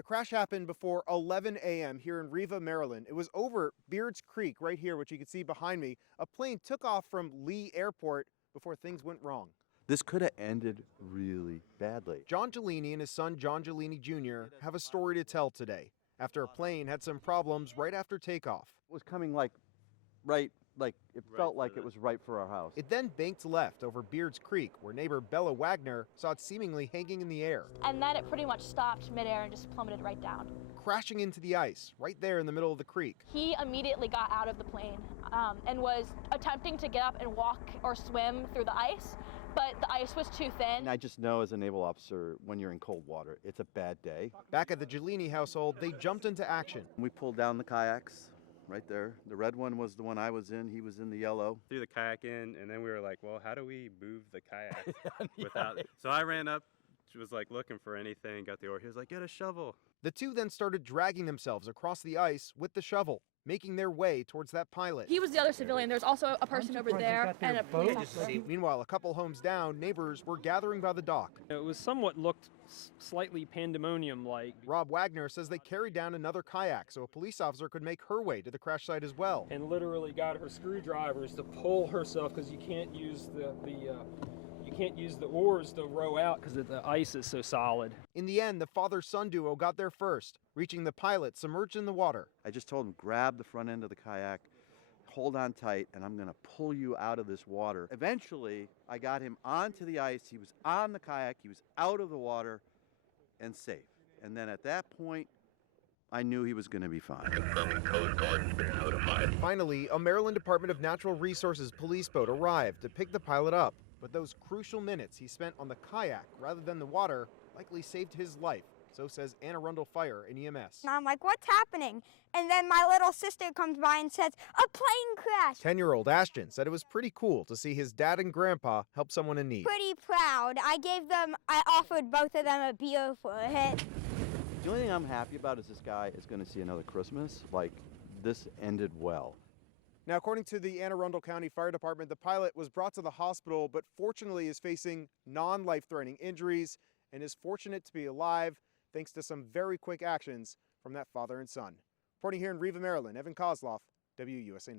The crash happened before 11 a.m. here in Riva, Maryland. It was over Beards Creek right here, which you can see behind me. A plane took off from Lee Airport before things went wrong. This could have ended really badly. John Gelini and his son John Gelini Jr. have a story to tell today after a plane had some problems right after takeoff. It was coming it felt like it was right for our house. It then banked left over Beards Creek, where neighbor Bella Wagner saw it seemingly hanging in the air. And then it pretty much stopped midair and just plummeted right down, crashing into the ice right there in the middle of the creek. He immediately got out of the plane and was attempting to get up and walk or swim through the ice, but the ice was too thin. And I just know as a naval officer, when you're in cold water, it's a bad day. Back at the Gelini household, they jumped into action. We pulled down the kayaks right there. The red one was the one I was in. He was in the yellow. Threw the kayak in, and then we were like, well, how do we move the kayak without... So I ran up, was like looking for anything, got the oar. He was like, get a shovel. The two then started dragging themselves across the ice with the shovel, making their way towards that pilot. He was the other civilian. There's also a person over there and a police officer. Meanwhile, a couple homes down, neighbors were gathering by the dock. It was somewhat looked slightly pandemonium-like. Rob Wagner says they carried down another kayak so a police officer could make her way to the crash site as well. And literally got her screwdrivers to pull herself because you can't use you can't use the oars to row out because the ice is so solid. In the end, the father-son duo got there first, reaching the pilot submerged in the water. I just told him, grab the front end of the kayak, hold on tight, and I'm going to pull you out of this water. Eventually, I got him onto the ice. He was on the kayak. He was out of the water and safe. And then at that point, I knew he was going to be fine. Finally, a Maryland Department of Natural Resources police boat arrived to pick the pilot up. But those crucial minutes he spent on the kayak rather than the water likely saved his life. So says Anne Arundel Fire and EMS. And I'm like, what's happening? And then my little sister comes by and says, a plane crashed. 10-year-old Ashton said it was pretty cool to see his dad and grandpa help someone in need. Pretty proud. I offered both of them a beer for it. The only thing I'm happy about is this guy is going to see another Christmas. Like, this ended well. Now, according to the Anne Arundel County Fire Department, the pilot was brought to the hospital, but fortunately is facing non-life-threatening injuries and is fortunate to be alive thanks to some very quick actions from that father and son. Reporting here in Riva, Maryland, Evan Koslof, WUSA 9.